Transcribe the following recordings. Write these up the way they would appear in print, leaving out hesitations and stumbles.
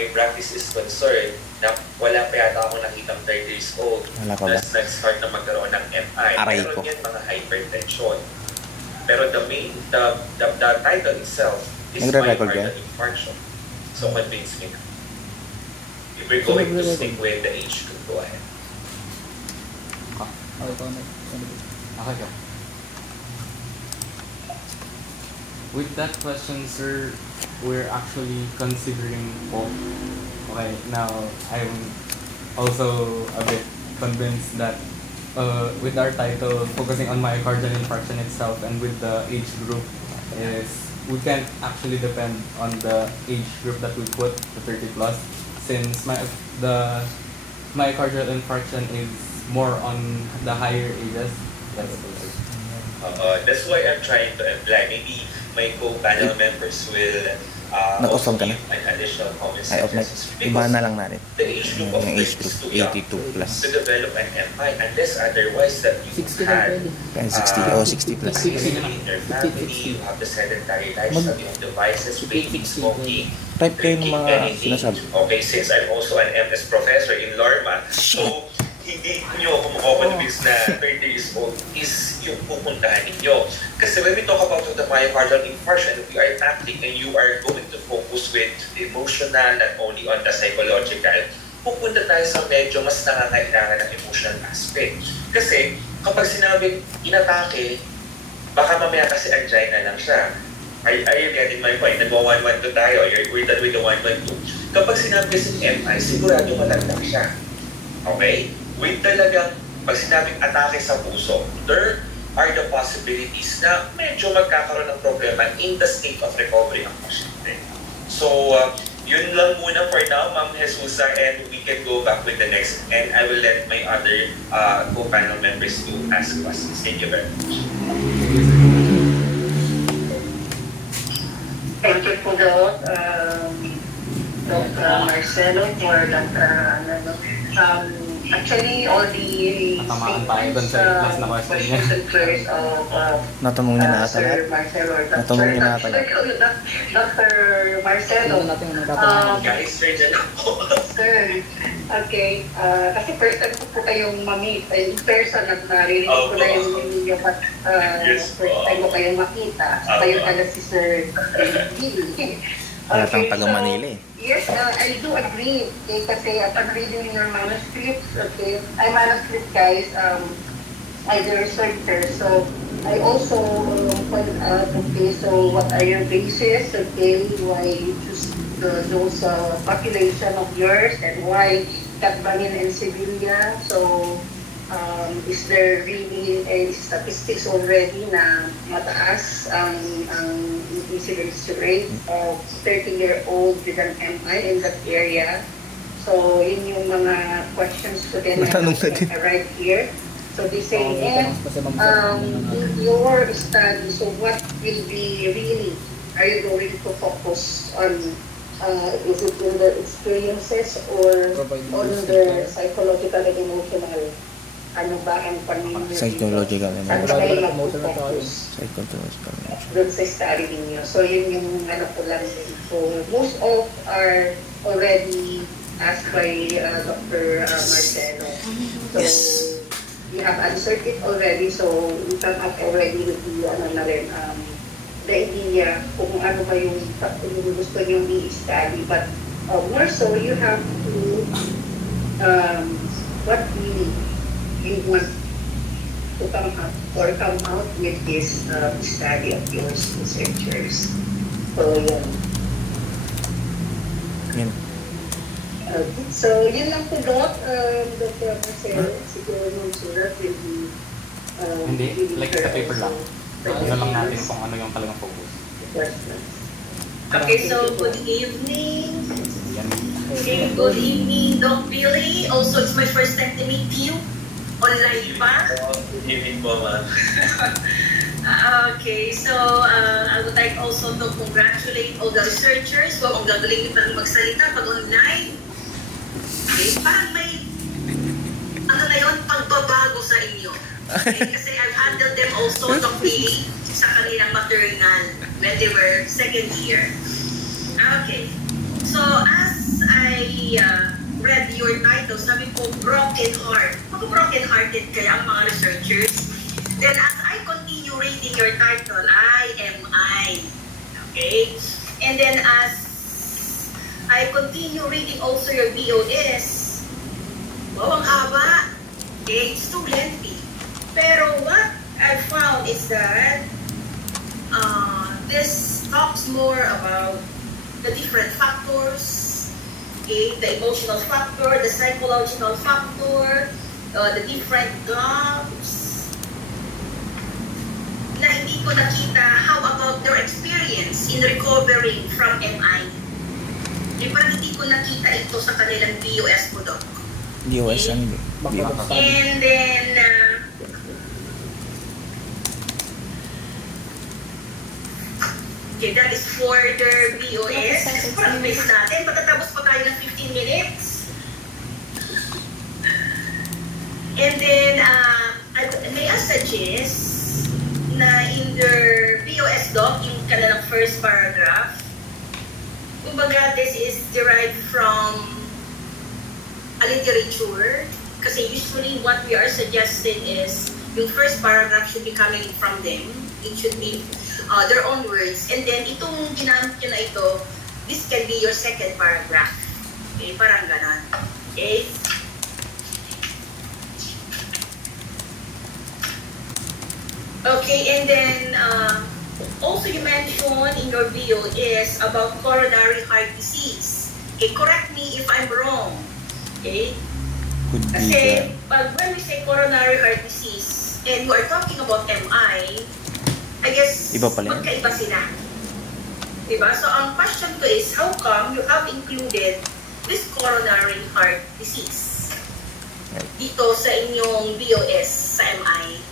my practice is concerned, na wala pa yata ako nakitang 30 years old na nag-start na magkaroon ng MI. Meron yan mga hypertension. Pero the title itself is myocardial infarction. So convince me. If we're going to stick with the age group, go ahead. Okay. With that question, sir, we're actually considering both. Okay, now I'm also a bit convinced that with our title focusing on myocardial infarction itself and with the age group is we can't actually depend on the age group that we put, the 30 plus, since the myocardial infarction is more on the higher ages. That's why I'm trying to imply. Maybe my co-panel members will also give an additional comment suggestions. Iba na lang natin. The age group of 82 plus. To develop an MI unless otherwise that you 60 had 60 plus. in your family, you have the sedentary lifestyle, you have devices, vaping, smoking, Type kayo ng drinking mga anything. sinasabi. Okay, since I'm also an MS professor in Lorma, so hindi nyo kumukonvince na 30 years old is yung pupuntahan ninyo. Kasi when we talk about the myocardial infarction, we are tackling and you are going to focus with the emotional, not only on the psychological, pupunta tayo sa medyo mas nangangailangan ng emotional aspect. Kasi kapag sinabing inatake, baka mamaya kasi angina lang siya. Are you getting my point? Nagwa-112 tayo, we're done with the 112. Kapag sinabi kasi MI, sigurado matanda siya. Okay? With talagang, pag sinabing atake sa puso, there are the possibilities na medyo magkakaroon ng problema in the state of recovery ang pasyente. So, yun lang muna for now, Ma'am Jesusa, and we can go back with the next. And I will let my other co-panel members to ask questions. Thank you very much. Thank you po Dr. Marcelo for that. Actually, all the statements and prayers of Natanong niya na ata Sir Marcelo or Natanong niya na ata Dr. Marcelo. Guys, sir, dyan ako. Sir, okay. Kasi first time ko po kayong ma-meet. In person, narinig ko na yung first time ko kayong makita. Kayo talaga si Sir Billy. Halatang taga Manila eh. Yes, I do agree. Okay, kasi upon reading your manuscripts, okay, I manuscript guys, I'm a researcher, so I also pointed out, okay, so what are your bases, okay, why you choose those population of yours, and why Catbanin and Sevilla, so is there really a statistics already na mataas ang incidence rate of 30-year-old with an MI in that area? So, yun yung mga questions ko din right here. So, they say, in your study, so what will be really, are you going to focus on, is it in the experiences or on the psychological and emotional? Ano ba ang paniniwala? Psychological and emotional. Psychological. Doon sa study ninyo. So, yun yung ano ko lang. So, most of are already asked by Dr. Marcelo. So, you have answered it already. So, you come up already with the, ano na rin, the idea kung ano ba yung gusto nyo i-study. But more so, you have to, what really you want to come up or come out with this study of yours, researchers. So, yun. So, yun lang po, Doc. Dr. Marcelo, siguro yung surat will be hindi, like sa paper lang. Ano lang natin kung ano yung talagang focus. Okay, so good evening. Okay, good evening, Doc Billy. Also, it's my first time to meet you. Online pa? Good evening po, ma'am. Okay, so I would like also to congratulate all the researchers. Ang gagaling pa rin magsalita pag online. Okay, parang may ano na yun, pagbabago sa inyo. Okay, kasi I've handled them also, Doc Billy, sa kanilang maternal when they were second year. Okay, so as I sabi ko, broken heart. Broken hearted kaya ang mga researchers. Then as I continue reading your title, I. Okay? And then as I continue reading also your BOS, wow, ang haba. Okay, it's too lengthy. Pero what I found is that this talks more about the different factors, okay, the emotional factor, the psychological factor, the different gaps na hindi ko nakita. How about their experience in recovering from MI? Parang hindi ko nakita ito sa kanilang BOS po, Doc. BOS ano? And then, okay, that is for their BOS. Parang miss natin. Pagkatapos pa tayo ng 15 minutes. And then, may I suggest na in their BOS doc, yung kanilang first paragraph, kumbaga, this is derived from a literature. Kasi usually what we are suggesting is yung first paragraph should be coming from them. It should be their own words. And then itong ginamit nyo na ito, this can be your second paragraph. Okay, parang ganon. Okay? Okay, and then also you mentioned in your video is about coronary heart disease. Okay, correct me if I'm wrong. Okay? Could be Kasi when we say coronary heart disease and you are talking about MI, I guess Iba pala yun. magkaiba sila. Diba? So ang question ko is, how come you have included this coronary heart disease dito sa inyong BOS sa MI?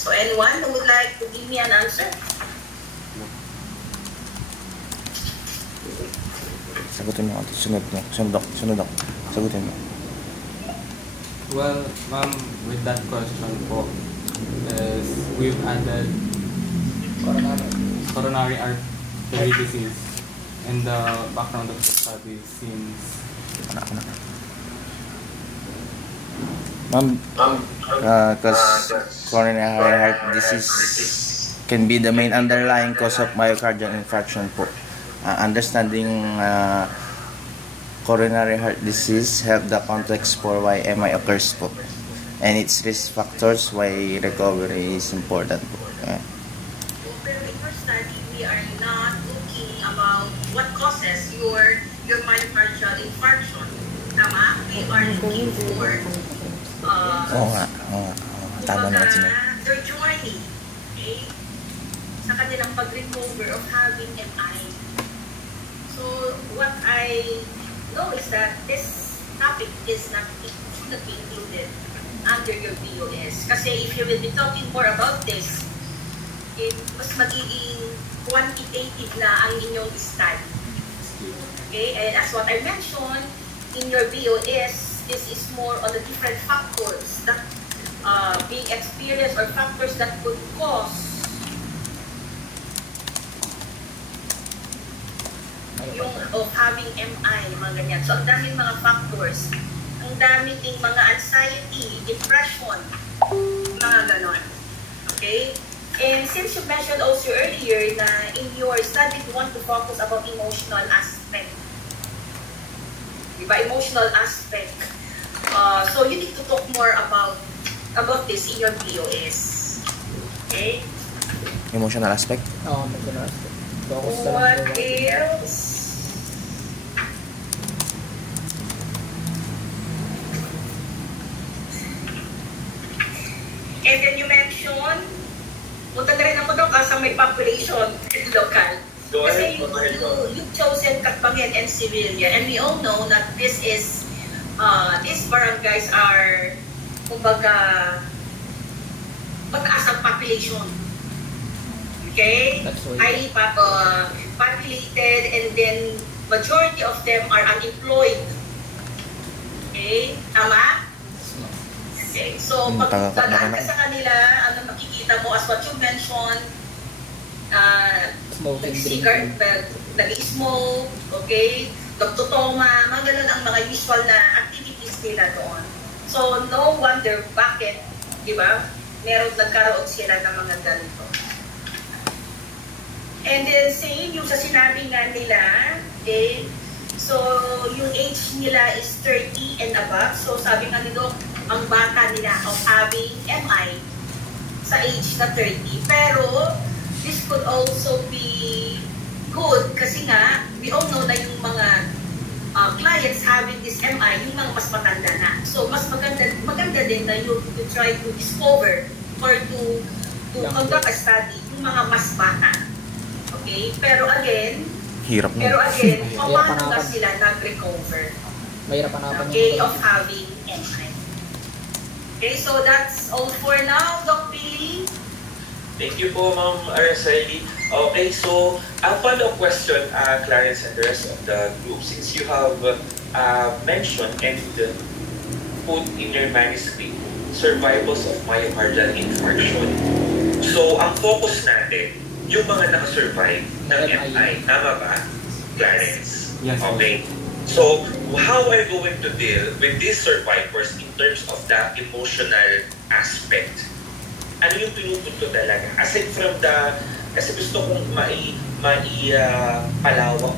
So anyone who would like to give me an answer? Sagutin mo. Sunod ako. Sagutin mo. Well, ma'am, with that question po, is we've added coronary artery disease in the background of the study since Ma'am, because coronary heart disease can be the main underlying cause of myocardial infarction po. Understanding coronary heart disease help the context for why MI occurs po. And its risk factors why recovery is important po. Pero in our study, we are not looking about what causes your myocardial infarction. Tama? We are looking for Oo nga. Tama naman si ma'am. their journey, okay? Sa kanilang pag-recover of having MI. So, what I know is that this topic should not be included under your BOS. Kasi if you will be talking more about this, mas magiging quantitative na ang inyong study. Okay? And as what I mentioned, in your BOS, this is more on the different factors that being experienced or factors that could cause yung of having MI, mga ganyan. So, ang daming mga factors. Ang daming ding mga anxiety, depression, mga ganon. Okay? And since you mentioned also earlier na in your study, you want to focus about emotional aspect. Diba? Emotional aspect. So, you need to talk more about this in your BOS. Okay? Emotional aspect? Oo, emotional aspect. What else? And then you mentioned, punta na rin ako doon sa may population local. Kasi you've chosen Katbangin and Sevilla, and we all know that this is, these barangays are, kumbaga, mataas ang population. Okay? Highly populated, and then majority of them are unemployed. Okay? Tama? Okay. So, pag dadaan ka sa kanila, ano makikita mo as what you mentioned, nag-cigarette, nag-smoke, okay? Nagtutoma, mga ganun ang mga usual na activities nila doon. So, no wonder bakit, di ba, nagkaroon sila ng mga ganito. And then, same yung sa sinabi nga nila, okay, so yung age nila is 30 and above. So, sabi nga nito, ang bata nila of having MI sa age na 30. Pero, this could also be good kasi nga, we all know na yung mga clients having this MI, yung mga mas matanda na. So, mas maganda din na you try to discover or to conduct a study yung mga mas bata. Okay? Pero again, paano na sila nag-recover? Okay, of having MI. Okay, so that's all for now, Doc Billy. Thank you po, Ma'am Araceli. Okay, so a follow-up question, Clarence and the rest of the group, since you have mentioned and put in your manuscript survivals of myocardial infarction. So, ang focus natin, yung mga nakasurvive ng MI, tama ba, Clarence? Yes. Okay. So, how are you going to deal with these survivors in terms of the emotional aspect? Ano yung pinupunto talaga? Aside from kasi gusto kong palawak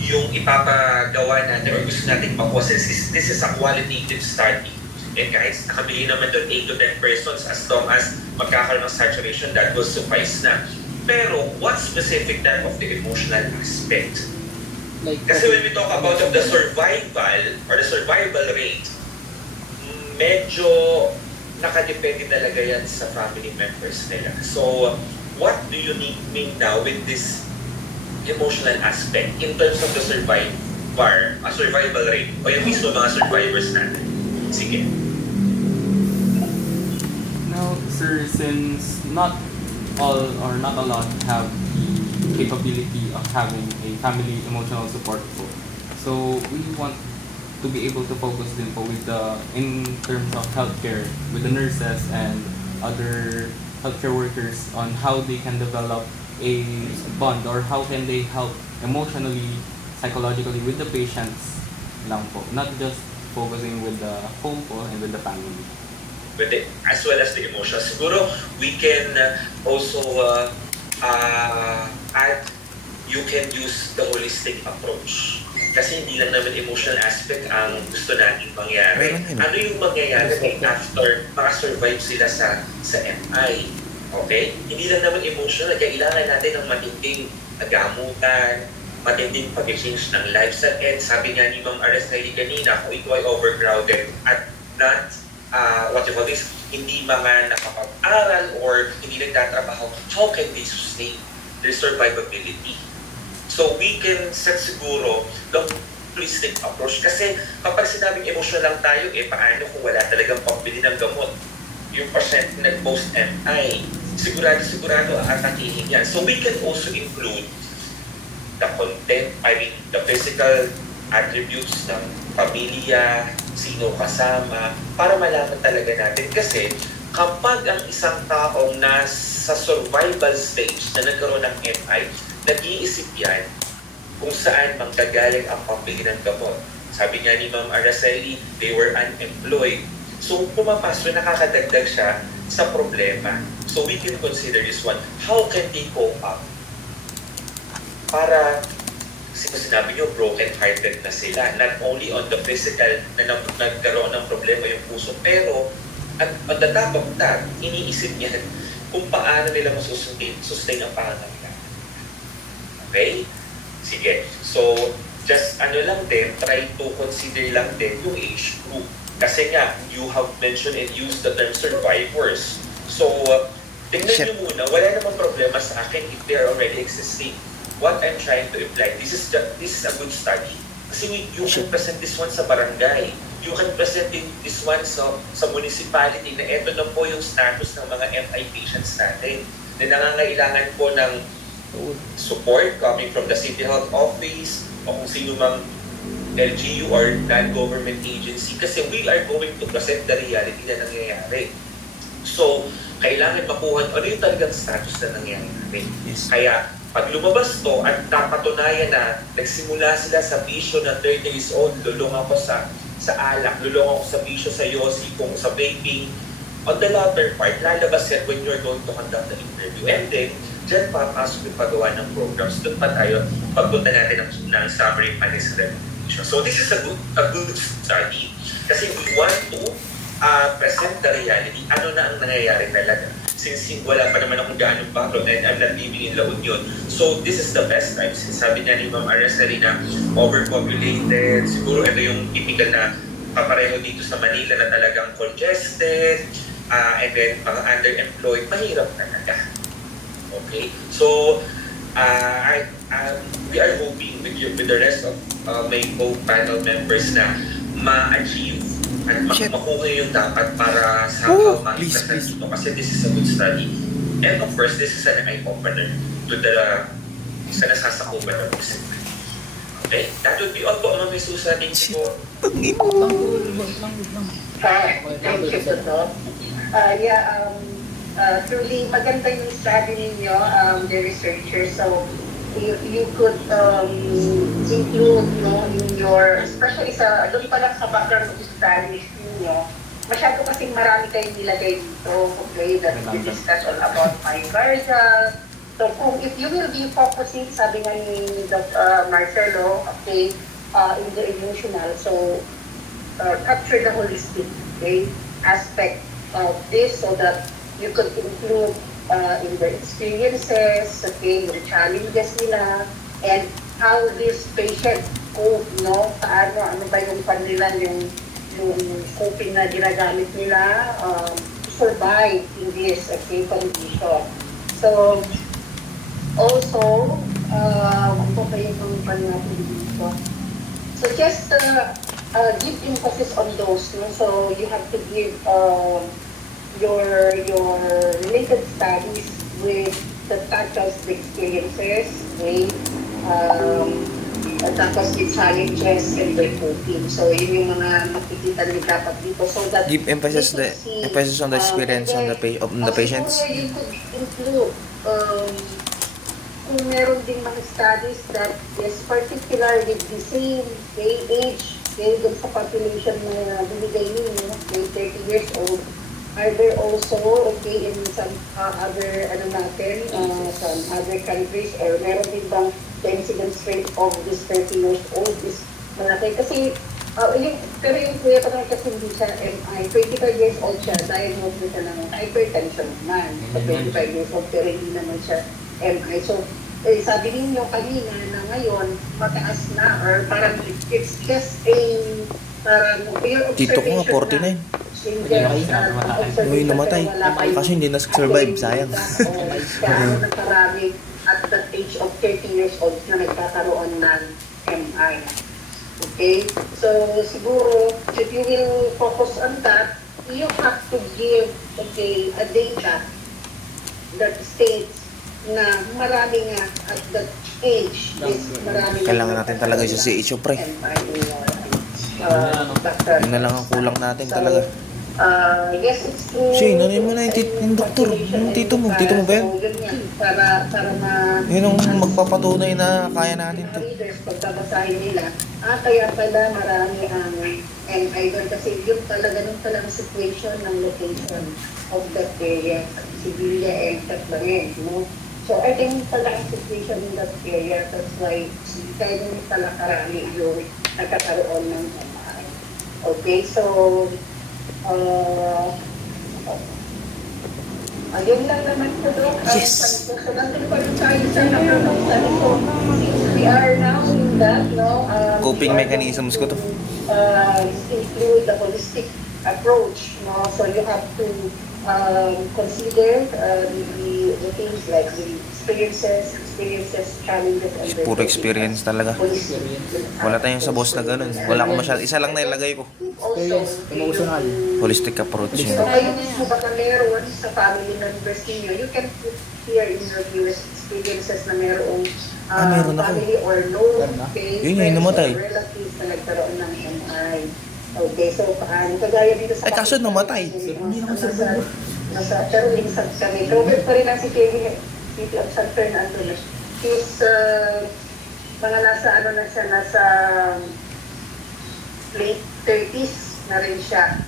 yung ipapagawa natin or gusto natin makuha since this is a qualitative study. And guys, nakabili naman doon 8 to 10 persons as long as magkakaroon ng saturation, that will suffice na. Pero, what specific type of the emotional aspect? Kasi when we talk about the survival or the survival rate, medyo nakadepende talaga yan sa family members nila. So, what do you mean now with this emotional aspect in terms of the survival rate o yung mismo mga survivors natin? Sige. Now, sir, since not all or not a lot have the capability of having a family emotional support po, so we want to be able to focus din po with in terms of healthcare with the nurses and other healthcare workers on how they can develop a bond or how can they help emotionally, psychologically with the patients lang po, not just focusing with the home po and with the family. As well as the emotions. Siguro, we can also add, you can use the holistic approach. Kasi hindi lang naman emotional aspect ang gusto natin mangyari. Ano yung mangyayari after makasurvive sila sa MI? Okay? Hindi lang naman emotional. Kailangan natin ng matinding gamutan, matinding pag-change ng lifestyle. And sabi nga ni Ma'am Araceli kanina, kung ito ay overcrowded at not hindi mga nakapag-aral or hindi nagtatrabaho, how can they sustain their survivability? So we can set siguro the holistic approach. Kasi kapag sinabing emotional lang tayo, paano kung wala talagang pambili ng gamot? Yung percent nag-post-MI, sigurado atakihin yan. So we can also include the content, the physical attributes ng pamilya, sino kasama, para malaman talaga natin. Kasi kapag ang isang taong nasa survival stage na nagkaroon ng MI, nag-iisip yan kung saan manggagaling ang pambili ng gamot. Sabi nga ni Ma'am Araceli, they were unemployed. So pumapasok, nakakadagdag siya sa problema. So we can consider this one. How can they cope up? Para sinabi nyo, broken-hearted na sila. Not only on the physical na nagkaroon ng problema yung puso, pero on the top of that, iniisip niya kung paano nila masustain ang pangangailangan. Okay? Sige. So, just lang din, try to consider lang din yung age group. Kasi nga, you have mentioned and used the term survivors. So, tingnan nyo muna, wala namang problema sa akin if they're already existing. What I'm trying to imply, this is a good study. Kasi you can present this one sa barangay. You can present this one sa municipality na eto na po yung status ng mga MI patients natin na nangangailangan po ng support coming from the City Health Office o kung sino mang LGU or non-government agency kasi we are going to present the reality na nangyayari. So, kailangan makuha ano yung talagang status na nangyayari. Yes. Kaya, pag lumabas to at napatunayan na nagsimula sila sa bisyo na 30 years old, lulong ako sa sa alak, lulong ako sa bisyo, sa yosipong, sa vaping. On the latter part, lalabas yan when you're going to conduct the interview. And then, dyan papasok yung paggawa ng programs. Doon pa tayo, pagpunta natin ng summary panis recognition. So this is a good study. Kasi we want to present the reality. Ano na ang nangyayari talaga? Since wala pa naman akong gaanong background and I'm not living in La Union. So this is the best time. Since sabi niya ni Ma'am Araceli na overpopulated, siguro ito yung typical na papareho dito sa Manila na talagang congested, and then mga underemployed, mahirap talaga. Okay? So, we are hoping with the rest of my co-panel members na ma-achieve at makuha yung dapat para sa makikasal dito. Kasi this is a good study. And of course, this is an eye-opener to the sa nasasakupan ng music. Okay? That would be all po, Ma'am Susan. Thank you po. Thank you po to. Truly maganda yung study ninyo, the researchers. So, you could include in your, especially doon pa lang sa background of studies ninyo, masyado kasing marami kayong nilagay dito, okay, that we discuss all about myocardial. So, if you will be focusing, sabi nga ni Dr. Marcelo, okay, in the emotional, so capture the holistic, okay, aspect of this so that you could include in the experiences, okay, yung challenges nila, and how this patient cope, ano ba yung kanila, yung coping na ginagamit nila to survive in this, okay, condition. So, also, ano ba yung natin dito? So, just give emphasis on those, no? So, you have to give your related studies with the touches, the experiences, right? Tapos the challenges and the coping. So yun yung mga makikita nyo dapat dito. So that give emphasis on the experience on the patients. You could include kung meron ding mga studies that is particularly the same age, dun sa population na binigay ninyo, 30 years old. Are there also, okay, in some other, some other countries, or meron din bang the incidence rate of this 30 years old is malaki? Kasi, pero yung kuya pa naman kasi hindi siya MI, 25 years old siya, diagnosed na siya ng hypertension naman. So, 25 years old, pero hindi naman siya MI. So, sabi ninyo kanina na ngayon, mataas na, or parang it's just a, parang, your observation. Tito ko nga, 49. Uy, namatay. Kasi hindi na-survive, sayang. Kaya nagkarami at the age of 30 years old na nagkakaroon ng MI. Okay? So, siguro, if you will focus on that, you have to give, okay, a data that states na marami nga at that age is marami. Kailangan natin talaga siya si Icho, pre. Yun na lang ang kulang natin talaga. Yes, it's true. Shane, ano mo na yung doktor? Yung tito mo ba yan? Para yun ang magpapatunay na kaya natin to. Readers, pagbabasahin nila, kaya pala marami ang MI doon kasi yun talaga nung talagang situation ng location of that area, Sibilia and Tatbangin, no? So, I think pala ang situation in that area, that's why kaya nung pala karami yung nagkakaroon ng MI. Okay, so, ayun lang naman po doon. Yes! So, nandun pa rin tayo sa nakakasari ko. We are now in that, no? Coping mechanisms ko to. Include the holistic approach, no? So, you have to consider the things like the experiences, challenges, and puro experience talaga. Wala tayong sa boss na ganun. Wala akong masyado. Isa lang na ilagay ko. Emotional. Holistic approach. So, kayo mismo baka meron sa family members niyo, you can put here in your viewers experiences na merong meron ako. family or no Yun yung namatay. relatives na nagkaroon ng MI. Okay, so kagaya dito sa... Ay, kaso namatay. Hindi naman sa... Pero minsan kami. Robert pa rin ang si Kevin, City of San Fernando. He's, mga nasa, nasa late 30s na rin siya.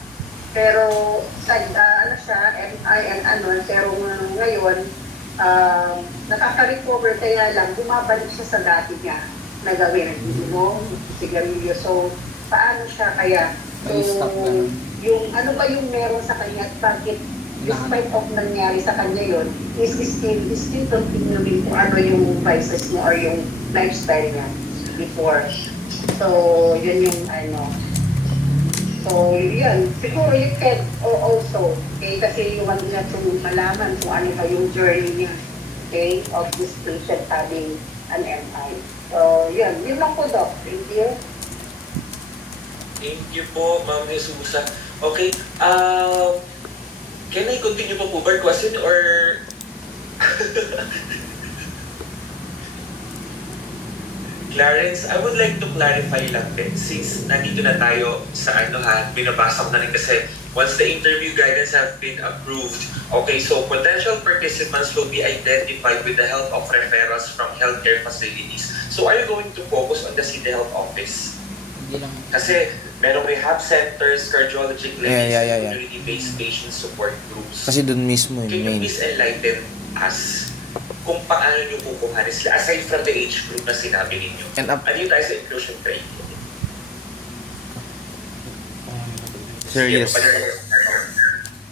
Pero ano siya, MI and ano, pero ngayon, nakaka-recover, kaya lang bumabalik siya sa dati niya na gawin, sigarilyo. So, paano siya kaya? So, yung ano ba yung meron sa kanya at bakit despite of nangyari sa kanya yun, is still continuing kung ano yung vices niya or yung lifestyle niya before. So, yun yung ano. So, yun. Siguro you can also, okay, kasi you want niya to malaman kung ano ba yung journey niya, okay, of this patient having an MI. So, yun. Yun lang po, Doc. Thank you. Thank you po, Ma'am Jesusa. Okay, can I continue po per question or... Clarence, I would like to clarify lang din since nandito na tayo sa binabasa ko na rin kasi once the interview guidance have been approved, okay, so potential participants will be identified with the help of referrals from healthcare facilities. So are you going to focus on the City Health Office? Kasi merong rehab centers, cardiology clinics, community-based patient support groups. Kasi doon mismo Can you please enlighten us kung paano nyo kukuhanin sila aside from the age group na sinabi ninyo? And ano yung tayo sa inclusion training? Serious.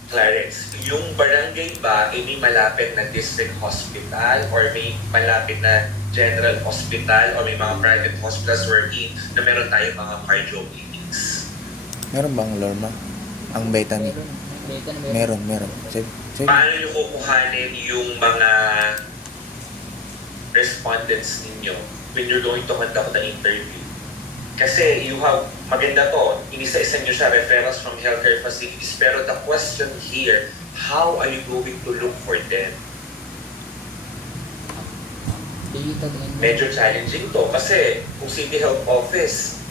Clarence, yung barangay ba ay may malapit na district hospital or may malapit na general hospital or may mga private hospitals wherein na meron tayong mga cardio clinics? Meron bang Lorma? Ang Bethany? Meron. Paano nyo kukuhanin yung mga respondents ninyo when you're going to conduct an interview? Kasi you have, maganda to, inisa-isa nyo siya, referrals from healthcare facilities, pero the question here, how are you going to look for them? Medyo challenging to kasi kung City Health Office,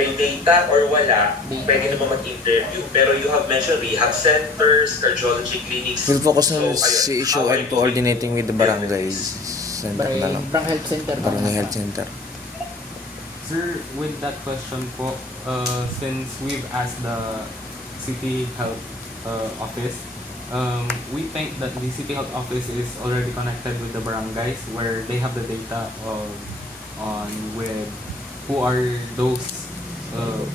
may data or wala, pwede naman mag-interview. Pero you have mentioned rehab centers, cardiology clinics. We'll focus on the issue and coordinating with the barangays. Barangay Health Center. Barangay Health Center. Sir, with that question po, since we've asked the City Health Office, we think that the City Health Office is already connected with the barangays where they have the data on with who are those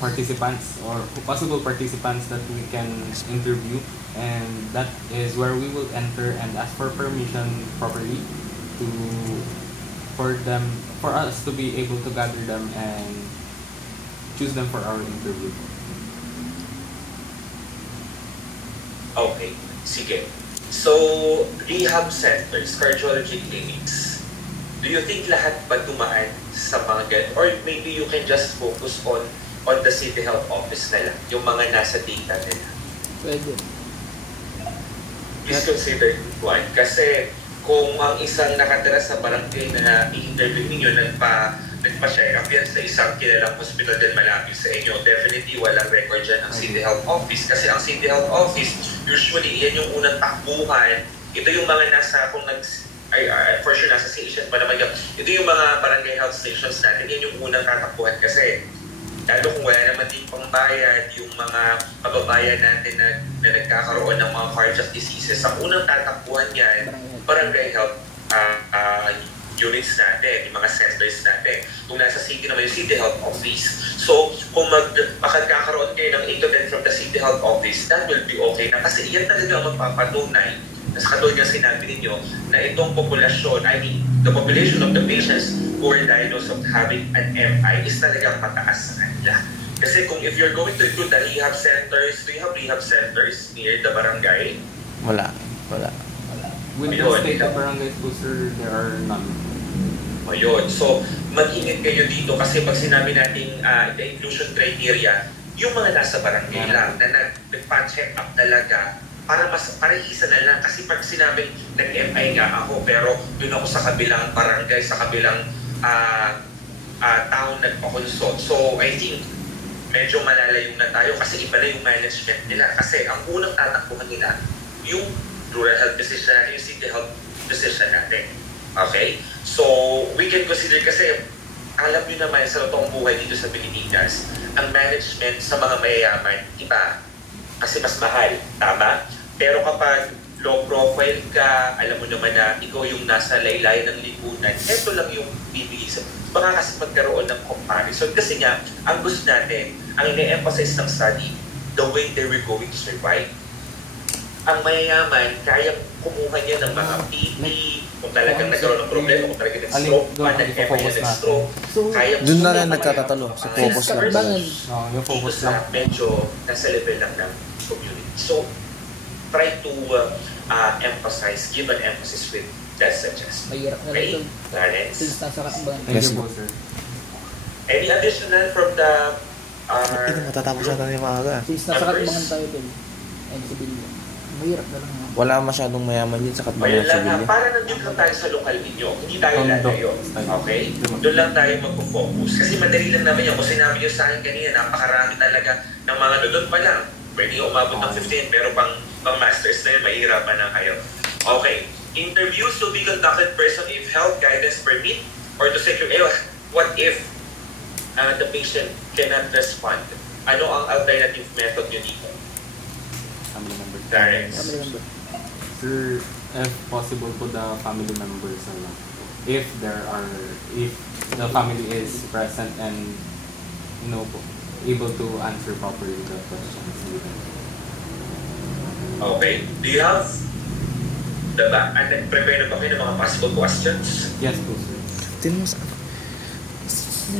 participants or possible participants that we can interview, and that is where we will enter and ask for permission properly for us to be able to gather them and choose them for our interview. Okay, sige. So, rehab centers, cardiology clinics, do you think lahat ba dumaan sa mga ganun? Or maybe you can just focus on the City Health Office na lang, yung mga nasa data nila? Pwede. Please consider one. Kasi kung ang isang nakatira sa barangay na i-interview ninyo nagpa-check up yan sa isang kilalang hospital din malapit sa inyo, definitely walang record dyan ang City Health Office. Kasi ang City Health Office, usually, yan yung unang takbuhan. Ito yung mga nasa, for sure nasa station pa naman yun. Ito yung mga barangay health stations natin, yan yung unang tatakbuhan kasi lalo kung wala naman din pangbayad, yung mga kababayan natin na nagkakaroon ng mga cardiac diseases, ang unang tatakbuhan yan, barangay health units natin, yung mga centers natin. Kung nasa city naman yung City Health Office. So, kung makagkakaroon kayo ng 8 to 10 from the City Health Office, that will be okay na. Kasi iyan talaga ang magpapatunay, na sa katulad nga sinabi ninyo, na itong populasyon, I mean, the population of the patients who are diagnosed of having an MI is talagang mataas sa kanila. Kasi kung if you're going to include the rehab centers, do you have rehab centers near the barangay? Wala. With the state of barangays po, sir, there are none. Ayun. So, mag-ingat kayo dito kasi pag sinabi nating the inclusion criteria, yung mga nasa barangay lang na nagpa-check up talaga para isa na lang. Kasi pag sinabing nag-MI nga ako pero doon ako sa kabilang barangay, sa kabilang town nagpa-consult. So, I think medyo malalayo na tayo kasi iba na yung management nila. Kasi ang unang tatakbuhan nila, yung rural health physician natin, yung city health physician natin. Okay? So, we can consider kasi alam nyo naman sa totoong buhay dito sa Pilipinas, ang management sa mga mayayaman, iba. Kasi mas mahal, tama? Pero kapag low profile ka, alam mo naman na ikaw yung nasa laylayan ng lipunan, ito lang yung bibigay sa baka kasi magkaroon ng comparison. Kasi nga, ang gusto natin, ang ine-emphasize ng study, the way they were going to survive. Ang mayayaman, kaya kumuha niya ng mga PP, kung talagang nagkaroon ng problema, kung talagang nag-stroke pa, nag-stroke, kaya doon na lang nagtatatalo, sa focus lang. Yung focus dito lang. sa medyo nasa level lang ng community. So, try to emphasize, give an emphasis with that suggestion. Mahirap na Okay, ito. Clarence? Since nasa katbahan. Thank Yes, you po, ma'am. sir. Any additional from the Ito, matatapos natin yung maaga. Since nasa katbahan tayo din. And civilian. Mahirap na lang. Wala masyadong mayaman yun sa Ayun katbayan ng lang sibilya. para nandun lang tayo sa lokal ninyo. Hindi tayo Tondo. lalayo. Okay? Doon lang tayo magpo-focus. Kasi madali lang naman yan. Kung sinabi nyo sa akin kanina, napakarami talaga ng mga doon pa lang. Pwede umabot ng 15, pero pang masters na yun, mahihirapan na kayo. Okay. Interviews will be conducted person if health guidance permit or to secure, what if the patient cannot respond? Ano ang alternative method nyo dito? Family member. Clarence? Remember. Sir, if possible po the family members na lang. If the family is present and po, able to answer properly the questions. Okay. Do you have prepare na ba kayo ng mga possible questions? Yes po, sir. Tingnan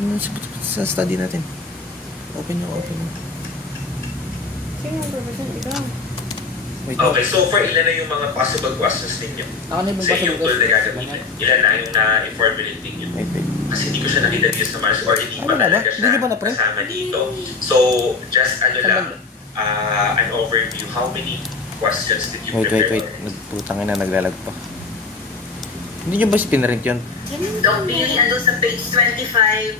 mo sa study natin. Open mo. Sino ang profession? Ikaw. Wait. Okay, so far, ilan na yung mga possible questions ninyo? Ako na yung Sa inyong tool na possible. gagamitin. Ilan na yung na-formulate ninyo? Wait. Kasi hindi ko siya nakita dito sa Mars or hindi pa Ano na ba? talaga Hindi siya ba na-print? kasama dito. So, just lang, an overview. How many questions did you prepare? Wait. Nagputangin na, naglalag pa. Hindi nyo ba si pinarint yun? Doc Billy, ando sa page 25.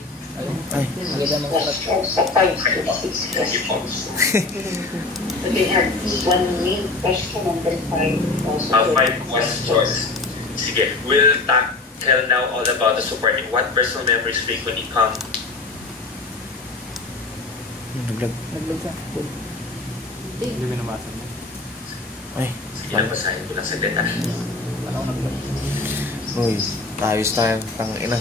Ay. Maganda mo sa Sa 5-6 questions. So they have one main question and then 5 also. 5 questions. Sige, we'll tackle now all about the supporting. What personal memories frequently come? Naglag. Naglag siya. Good. Hindi ko nabasa niya. Ay. Sige, napasahin ko lang sa data. Wala akong naglag. Uy. Ayos tayo. Tangina.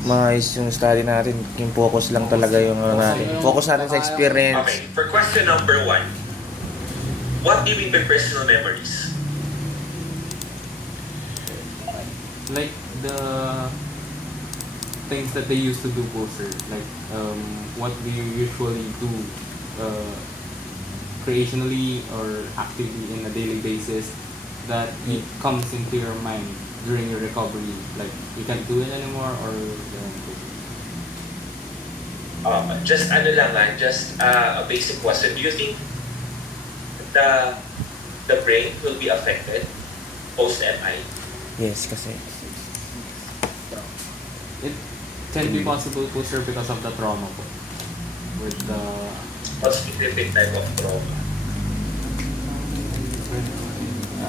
Maayos yung study natin. Yung focus lang talaga yung ano natin. Focus natin sa experience. Okay, for question number 1, what do you mean by personal memories? Like the things that they used to do po, sir. Like what do you usually do creationally or actively in a daily basis that it comes into your mind during your recovery, like you can't do it anymore or Just a basic question. Do you think the brain will be affected post-MI? Yes, kasi. it can be possible po, sir, because of the trauma po with the What specific type of trauma?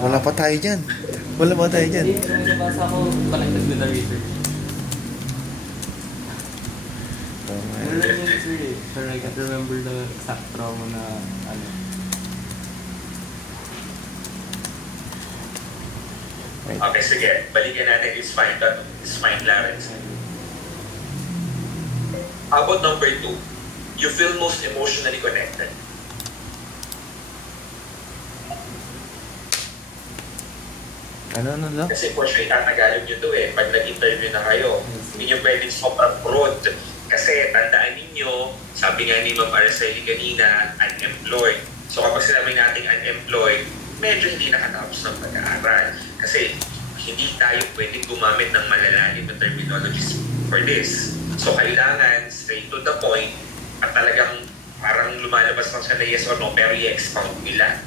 Wala pa tayo dyan. Hindi, yung nabasa ko connected with the research. Pero I can't remember the exact trauma na ano. Okay, sige. Balikan natin. It's fine, Clarence. How about number 2? You feel most emotionally connected. Ano daw? Kasi for sure, itatagalog nyo to eh. Pag nag-interview na kayo, hindi nyo pwedeng sobrang broad. Kasi tandaan ninyo, sabi nga ni Ma'am Araceli kanina, unemployed. So kapag sinabi natin unemployed, medyo hindi nakatapos ng pag-aaral. Kasi hindi tayo pwedeng gumamit ng malalalim na terminologies for this. So kailangan straight to the point at talagang parang lumalabas lang siya na yes or no pero i-expound nila.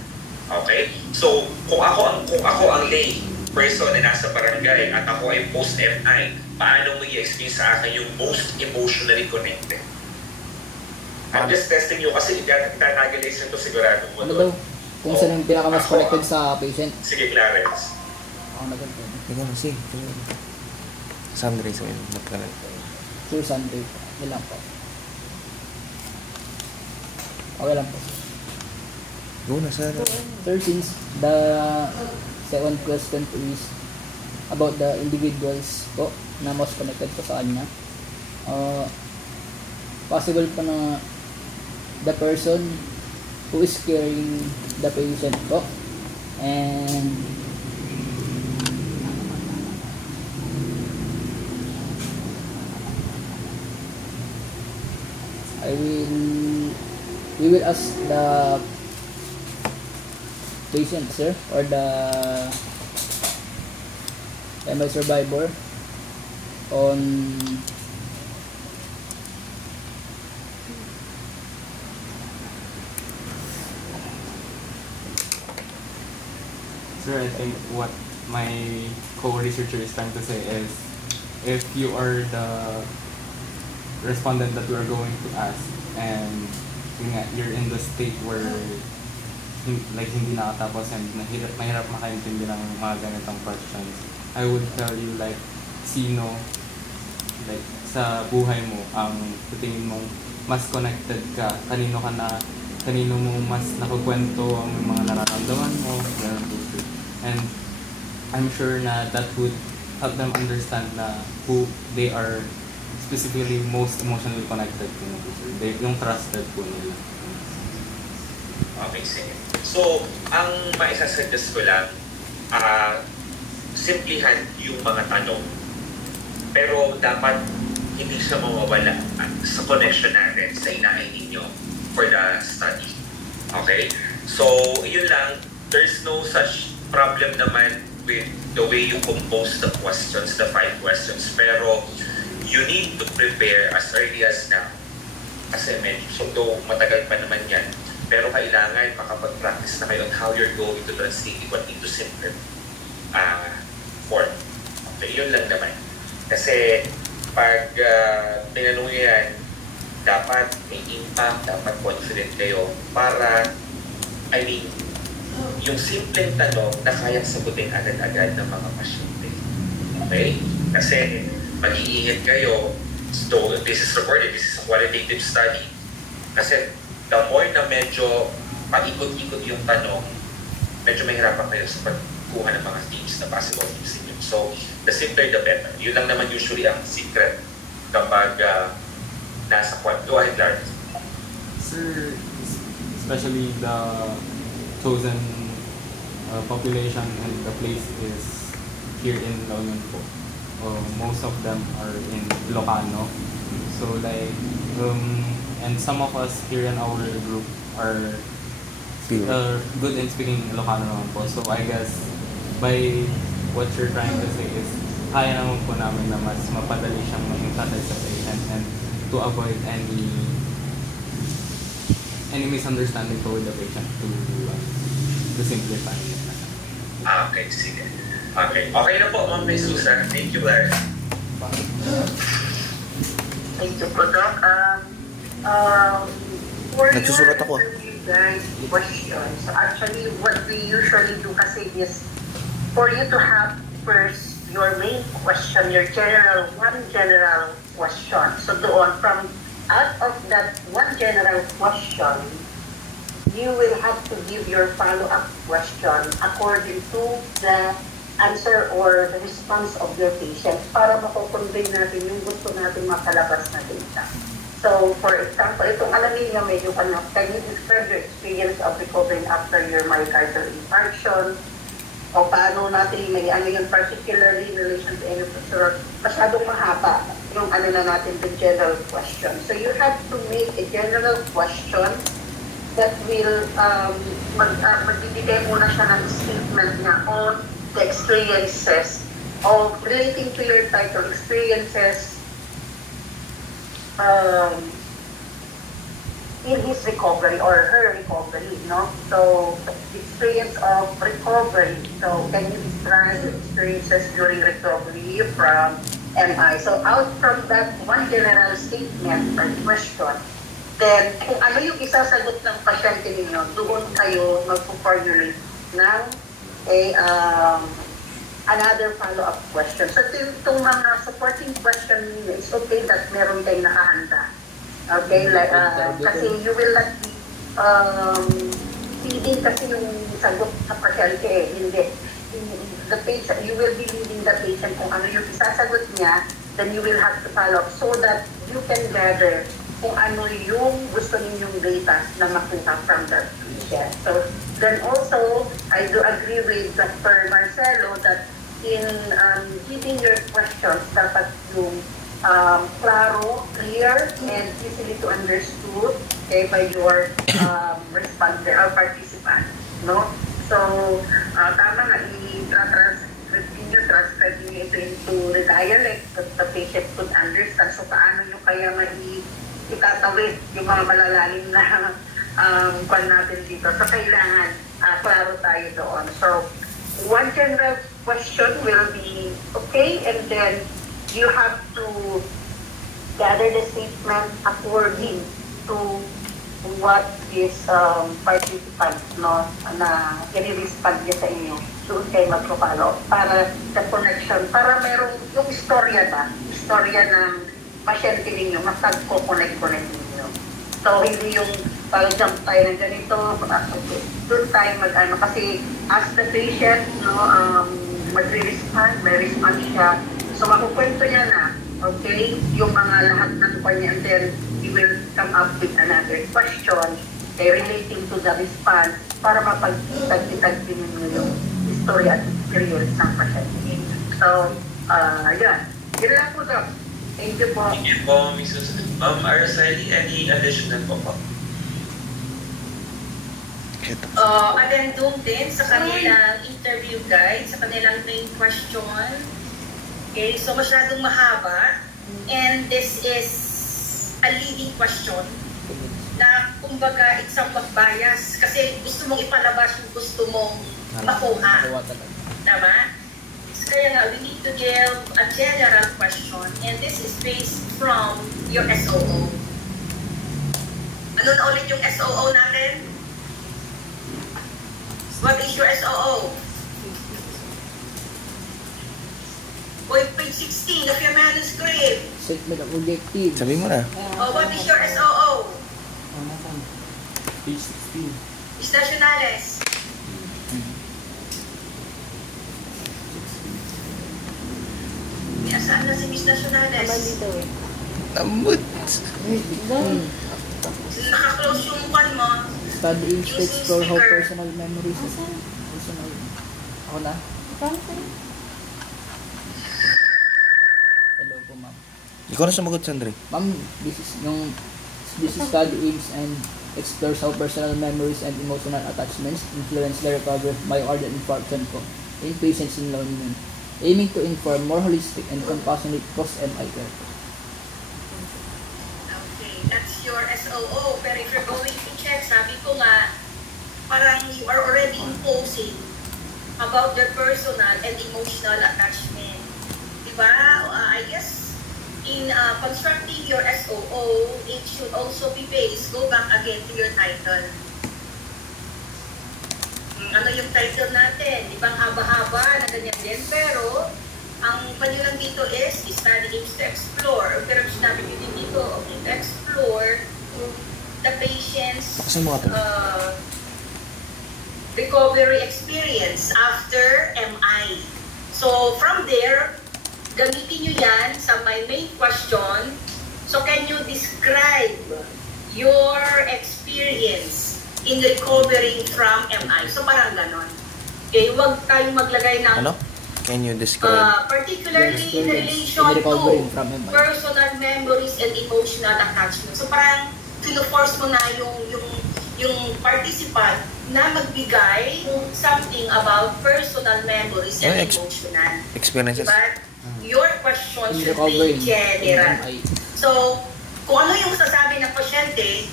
Okay? So kung ako ang lay person na nasa barangay at ako ay post-MI, paano mo i-explain sa akin yung most emotionally connected? I'm just testing you kasi itatagalize nito sigurado mo. Ano daw? Kung saan yung pinaka-mas connected sa patient. Sige, Clarence. Ako na ganito. Ikaw na si. Sandra, so yun. Sir Sunday po. Yun lang po. Okay lang po. Go na sir. Sir, since the second question po is about the individuals po na most connected po sa kanya, possible po na the person who is caring the patient po, and we will ask the patient, sir, or the MI survivor on Sir, I think what my co-researcher is trying to say is, if you are the respondent that we are going to ask, and yun nga, you're in the state where like hindi nakatapos and mahirap makaintindi ng mga ganitong questions, I would tell you like, sino like sa buhay mo ang tingin mong mas connected ka, kanino mo mas nakukwento ang mga nararamdaman mo, ganun po. And I'm sure na that would help them understand na who they are specifically most emotionally connected to. Yung trusted po nila. Okay, sige. So, ang maisasuggest ko lang, simplihan yung mga tanong. Pero dapat hindi siya mawawala sa connection natin sa inaay ninyo for the study. Okay? So, yun lang. There's no such problem naman with the way you compose the questions, the 5 questions. Pero, you need to prepare as early as now. As I mentioned, so though matagal pa naman yan, pero kailangan makapag-practice na kayo on how you're going to translate it into simpler form. Okay, yun lang naman. Kasi pag tinanong nyo yan, dapat may impact, dapat confident kayo para, yung simpleng tanong na kayang sagutin agad-agad ng mga pasyente. Okay? Kasi mag-iingat kayo, so this is recorded, this is a qualitative study. Kasi the more na medyo paikot-ikot yung tanong, medyo mahirapan kayo sa pagkuha ng mga themes na possible themes ninyo. So, the simpler the better. Yun lang naman usually ang secret kapag nasa quad. Go ahead, Larry. Sir, especially the chosen population and the place is here in La Union po. Most of them are in Ilocano. So like, and some of us here in our group are good in speaking Ilocano naman po. So I guess by what you're trying to say is, kaya naman po namin na mas mapadali siyang mag-empathize sa patient and to avoid any misunderstanding toward the patient to simplify it. Okay, sige. Okay. Okay na po, Ma'am Susan. Thank you, Larry. Thank you po, Doc. For Nagsusulat ako. guys, questions. So actually, what we usually do kasi is for you to have first your main question, your one general question. So doon, from out of that one general question, you will have to give your follow-up question according to the answer or the response of your patient para makukonvey natin yung gusto natin makalabas na data. So, for example, itong alamin niya, medyo can you describe your experience of recovering after your myocardial infarction? O paano natin may ano yung particularly in relation to any procedure? Masyadong mahaba yung ano na natin, the general question. So, you have to make a general question that will magbibigay muna siya ng statement niya on the experiences of relating to your title, experiences in his recovery or her recovery, no? So, experience of recovery. So, can you describe the experiences during recovery from MI? So, out from that one general statement or question, then, kung ano yung isasagot ng pasyente ninyo, doon kayo magpo-formulate ng another follow-up question. So itong mga supporting question niyo, it's okay that meron kayong nakahanda. Okay, like, kasi you will not be feeding kasi yung sagot sa pasyente hindi. The patient, you will be leading the patient kung ano yung isasagot niya, then you will have to follow up so that you can gather kung ano yung gusto ninyong data na makuha from the patient. So then also, I do agree with Dr. Marcelo that in giving your questions, dapat yung klaro, clear, and easily to understood, okay, by your responder or participant, no? So, tama nga, transcribe niyo ito into the dialect that the patient could understand. So, paano nyo kaya itatawid yung mga malalalim na kwan natin dito. So, kailangan klaro tayo doon. So, one general question will be okay, and then you have to gather the statement according to what this participant na i-respond niya sa inyo. Doon kayo magpapalo para sa connection, para merong yung istorya ng pasyente ninyo, mas nagko-connect ninyo. So, hindi yung pag-jump tayo ng ganito, doon tayo mag-ano, kasi as the patient, mag-respond, may response siya. So, makukwento niya na, okay, yung mga lahat ng kanya, and then he will come up with another question relating to the response para mapagkitag-kitag din yung story at experience ng pasyente. So, yun. Yun lang po, Doc. Thank you po. Thank you po, Ms. Susan. Araceli, any additional po po? Addendum din sa kanilang interview guide, sa kanilang main question. Okay, so masyadong mahaba. And this is a leading question na kumbaga it's somewhat bias kasi gusto mong ipalabas yung gusto mong makuha. Tama? So kaya nga, we need to give a general question and this is based from your SOO. Ano na ulit yung SOO natin? What is your SOO? Page 16 of your manuscript. Statement of objective. Sabi mo na. What is your SOO? Page 16. Miss Nacionales. Saan na si Miss Nacionales? Ambot. Naka-close yung one mo. Study aims to explore how personal memories is personal. Ako na? Hello po, ma'am. Ikaw na sumagot, Sandre. Ma'am, this is study aims and explores how personal memories and emotional attachments influence the recovery of myocardial infarction po in patients in loneliness, aiming to inform more holistic and compassionate post-MI care. Okay, that's your SOO. Pero if you're going to check, sabi ko nga, parang you are already imposing about their personal and emotional attachment. Diba? I guess in constructing your SOO, it should also be based, go back again to your title. Ano yung title natin? Di ba haba-haba na ganyan din, pero ang panyulang dito is study aims to explore. Pero sinabi ko din dito, okay, to explore the patient's recovery experience after MI. So from there, gamitin nyo yan sa my main question. So can you describe your experience in recovering from MI? So parang ganon. Okay, huwag tayong maglagay ng Can you describe? particularly in relation to personal memories and emotional attachment. So parang fino-force mo na yung participant na magbigay something about personal memories and emotional Experiences. Diba? Your question should be general. So, kung ano yung sasabi ng pasyente,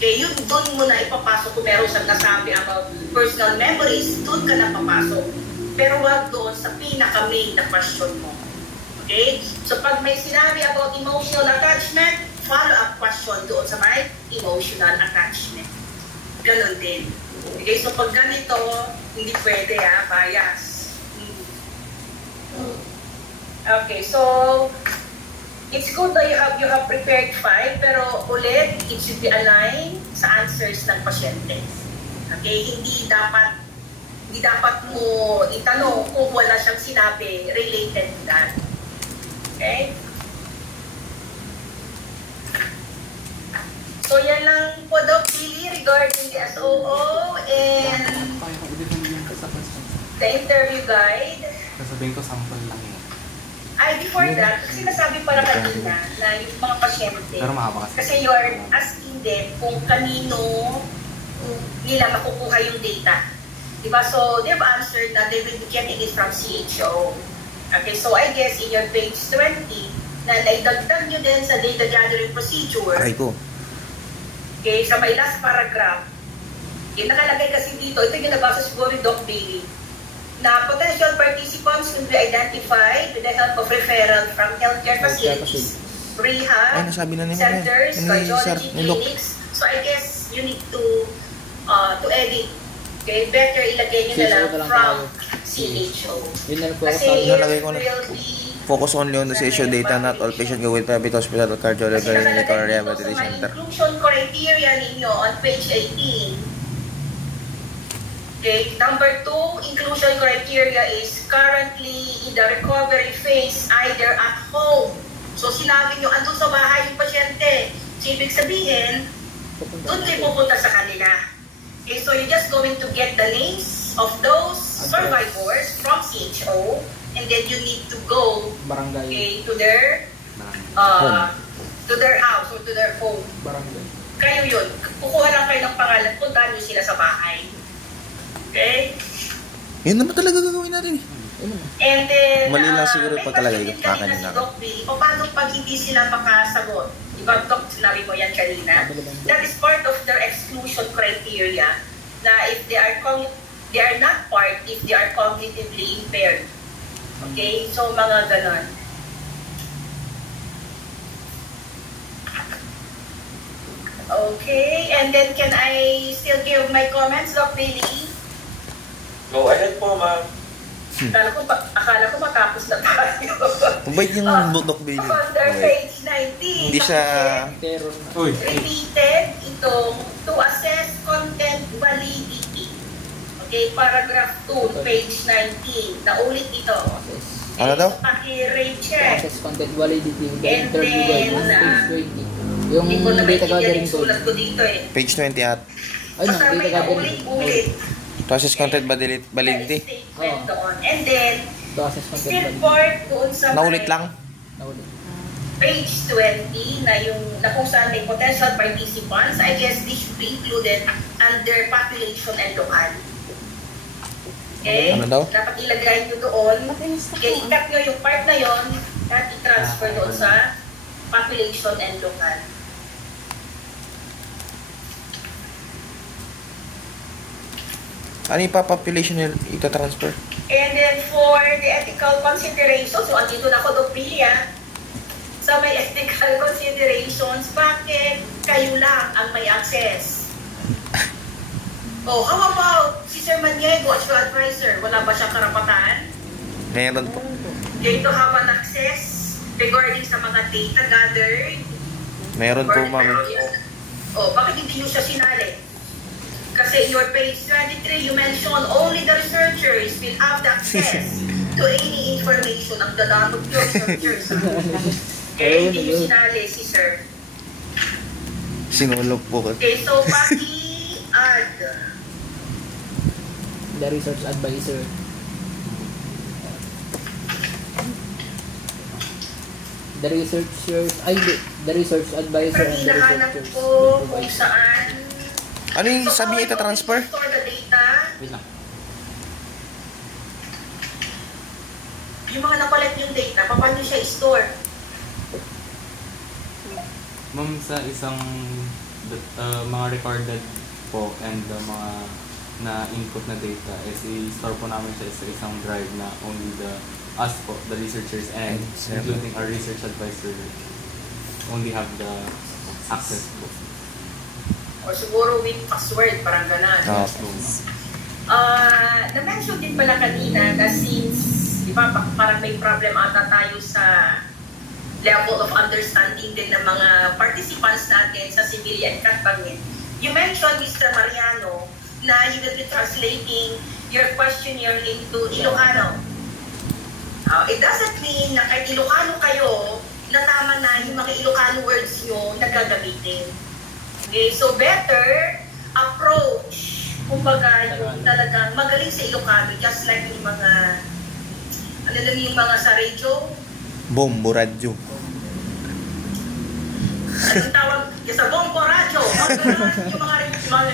yun doon mo na ipapasok kung meron siyang nasabi about personal memories, doon ka na papasok. Pero wag doon sa pinaka-main na question mo. Okay? So, pag may sinabi about emotional attachment, follow-up question doon sa may emotional attachment. Ganon din. Okay? So, pag ganito, hindi pwede bias. Okay, so it's good na you have prepared 5, pero ulit, it should be aligned sa answers ng pasyente. Okay, hindi dapat mo itanong kung wala siyang sinabi related to that. Okay? So yan lang po, Doc Billy, regarding the SOO and the interview guide. Sasabihin ko sample lang yun. Ay, before that, kasi nasabi pala kanina na yung mga pasyente, Pero mahaba kasi. kasi you are asking them kung kanino nila makukuha yung data. Diba? So, they've answered that they will be getting it from CHO. Okay, so I guess in your page 20, na naidagdag nyo din sa data gathering procedure, Aray ko. okay, sa may last paragraph, yung nakalagay kasi dito, ito yung nabasa siguro ni Doc Bailey, na potential participants will be identified with the help of referral from healthcare facilities, Ay, rehab, nasabi na naman centers, yan. cardiology clinics. So I guess you need to edit. Okay, better ilagay nyo na lang from CHO. Yun na po ako Kasi sabi. it Nalagay ko na. will be Focus only on the CHO data, not all patients go with private hospital or cardiology kasi clinic or nakalagay dito rehabilitation sa mga center. inclusion criteria ninyo on page 18. Okay, number 2, inclusion criteria is currently in the recovery phase either at home. So sinabi nyo, andun sa bahay yung pasyente. So ibig sabihin, doon kayo pupunta sa kanila. Okay, so you're just going to get the names of those survivors from CHO, and then you need to go Barangay. okay, to their house or to their home. Barangay. Kayo yun. Kukuha lang kayo ng pangalan, puntahan nyo sila sa bahay. Okay? Yun naman talaga gagawin natin eh. And then, Mali lang siguro may pagkalagay question ko din sa kanina kanila. si Doc B, o paano pag hindi sila makasagot? Diba, Doc, sinabi mo yan kanina? That is part of their exclusion criteria na if they are not part if they are cognitively impaired. Okay? So, mga ganon. Okay, and then can I still give my comments, Doc Billy? Go ahead po, ma'am. Akala ko matapos na tayo. Mabait yung Doc Bailey. Under Mabait. page 19. Hindi siya... Pero Uy! Repeated itong to assess content validity. Okay, paragraph 2, page 19. Naulit ito. Ano daw? Paki-rate check. process content validity with the And interview guide on then, page 20. Yung Hindi ko na data maintindihan gathering yung code. sulat ko dito eh. Page 20 at Ay no, Basta data may gathering naulit-ulit. process content validity. Statement doon. And then, process content still validity. part doon sa Naulit lang. Naulit. page 20 na kung saan may potential participants. I guess this should be included under population and local. Okay? Ano daw? Dapat ilagay nyo doon. Okay, ikat nyo yung part na yon at i-transfer doon sa population and local. Ano yung population nila ita-transfer? And then for the ethical considerations, so andito na ako doon pili sa may ethical considerations, bakit kayo lang ang may access? Oh, how about si Sir Maniego as your advisor? Wala ba siyang karapatan? Meron po. Okay, to have an access regarding sa mga data gathered? Meron po, ma'am. Oh, bakit hindi nyo siya sinali? Kasi your page 23, you mentioned only the researchers will have the access to any information of the lot of your researchers. Okay, hindi nyo sinali si Sir. Sinulog po ko. Okay, so paki-add. The research advisor. The researchers, the research advisor Pero and the hinahanap researchers. ko kung saan. Ano yung sabi niya ita-transfer? Store the data. Wait lang. Yung mga napalit yung data, paano siya i-store? Ma'am, sa isang mga recorded po and mga na-input na data is i-store po namin siya sa isang drive na only us po, the researchers and including our research advisor only have the access po. Or siguro with password, parang gano'n. Oo. So, Na-mention din pala kanina na since di ba? Parang may problem ata tayo sa level of understanding din ng mga participants natin sa civilian campaign. You mentioned, Mr. Mariano, na you will be translating your questionnaire into Ilocano. It doesn't mean na kahit Ilocano kayo, na tama na yung mga Ilocano words nyo na gagamitin. Okay, so better approach, kumbaga yung talagang magaling sa Ilocano, just like yung mga, ano lang yung mga sa radio? Bombo radyo. Anong tawag? Yung sa bombo radyo. Yung mga,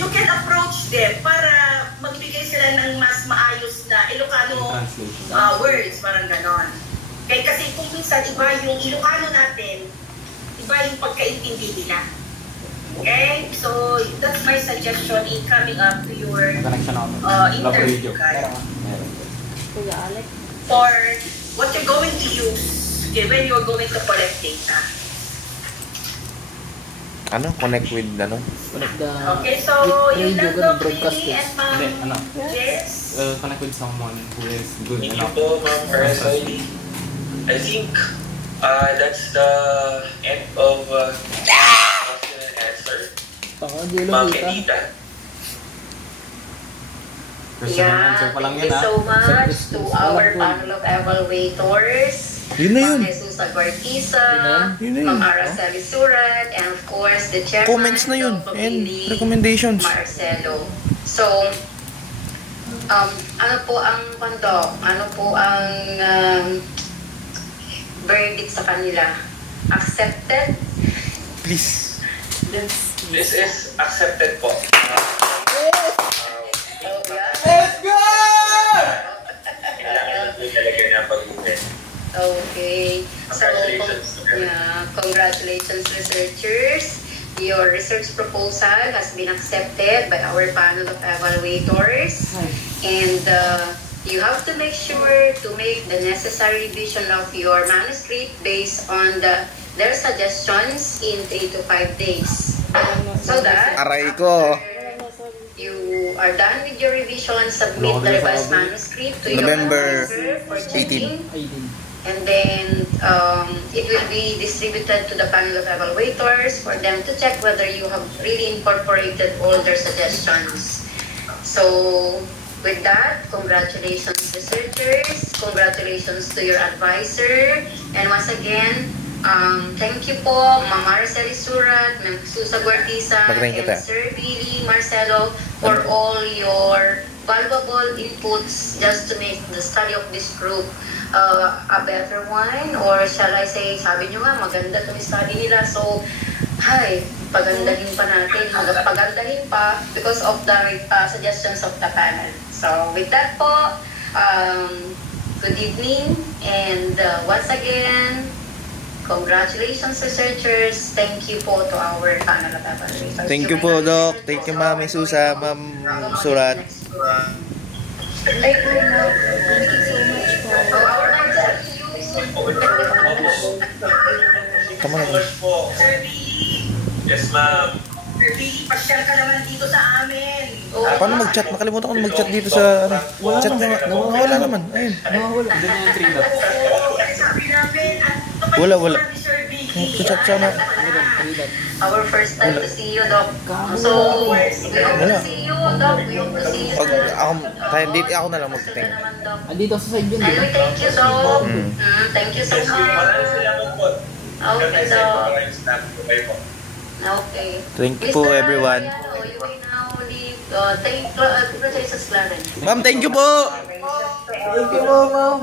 you can approach them para magbigay sila ng mas maayos na Ilocano words, parang ganon. Kaya kasi kung minsan iba yung Ilocano natin, iba yung pagkaintindi nila. Okay? So, that's my suggestion in coming up to your interview guide. For what you're going to use, okay, when you're going to collect data. Ano? Connect with ano? Connect the Okay, so yung radio lang ko ng broadcasters. and ma'am, Hindi, ano? yes. Connect with someone who is good Thank you enough. po, Ma'am Araceli. I think that's the end of question and answer. Pakagilo Ma'am kita. Edita. Personal answer pa lang Thank yun, you ah. so much to our panel of evaluators. Yun na yun. Ma'am Jesus Aguartiza, Yun na yun. Ma'am Araceli Surat, and of course the chairman, Comments na yun. Dr. And Billy recommendations. Marcelo. So, ano po ang ano po ang verdict sa kanila? Accepted? Please. This is accepted po. Let's go! Kailangan po talaga na pag-uwi. Okay. So, congratulations researchers. Your research proposal has been accepted by our panel of evaluators. And you have to make sure to make the necessary revision of your manuscript based on their suggestions in 3 to 5 days. So that Aray ko. you are done with your revision, submit the revised manuscript to November your advisor for 18. checking. And then it will be distributed to the panel of evaluators for them to check whether you have really incorporated all their suggestions. So with that, congratulations researchers, congratulations to your advisor, and once again, thank you po Ma'am Araceli Surat, Ma'am Susa Guartiza, and Sir Billy Marcelo for all your valuable inputs just to make the study of this group a better one, or shall I say, sabi nyo nga, maganda itong study nila. So, pagandahin pa natin, pagandahin pa because of the suggestions of the panel. So, with that po, good evening, and once again, congratulations researchers. Thank you po to our panel of evaluators. Thank you po, Doc. Thank you, Ma'am Susa, Ma'am Surat. Thank you so much po. Tama na. Sir Billy, Yes, ma'am. Sir Billy, pasyal ka naman dito sa amin. Paano mag-chat? Makalimutan ko na mag-chat dito sa chat na wala naman. Ayun. Doon na yung 3 dots. Oo, sabi namin, Wala. ni Sir Billy. Chat sana. Our first time to see you, Doc. So, we hope to see you, Doc. We hope to see you. Ako na lang mag-thank. Andito sa side yun, di ba? Anyway, thank you, Doc. Thank you so Yes, maraming much. salamat po. Okay, Doc. Maraming staff po kayo po. Okay. Thank you po, everyone. You may now leave. Congratulations, Clarence. Ma'am, thank you po! Thank you po, Ma'am.